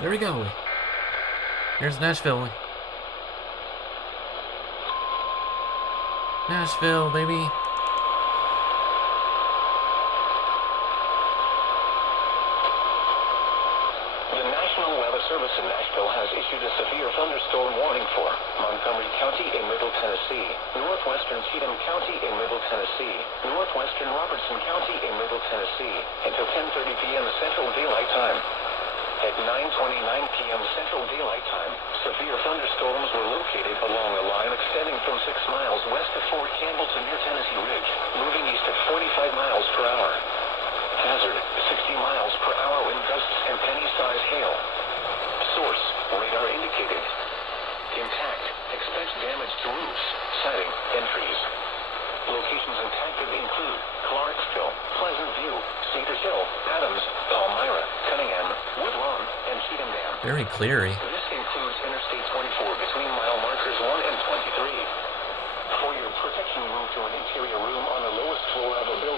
There we go. Here's Nashville. Nashville, baby. The National Weather Service in Nashville has issued a severe thunderstorm warning for Montgomery County in Middle Tennessee, northwestern Cheatham County in Middle Tennessee, northwestern Robertson County in Middle Tennessee, until 10:30 p.m. Central Daylight Time. At 9:29 p.m. Central Daylight Time, severe thunderstorms were located along a line extending from 6 miles west of Fort Campbell to near Tennessee Ridge, moving east at 45 miles per hour. Hazard, 60 miles per hour wind gusts and penny-sized hail. Source, radar indicated. Impact, expect damage to roofs, siding, and trees. Locations impacted include Clarksville, Pleasant View, Cedar Hill, Adams, Palmyra, Cunningham, Woodlawn, and Cheatham Dam. Very cleary. This includes Interstate 24 between mile markers 1 and 23. For your protection, move to an interior room on the lowest floor of a building.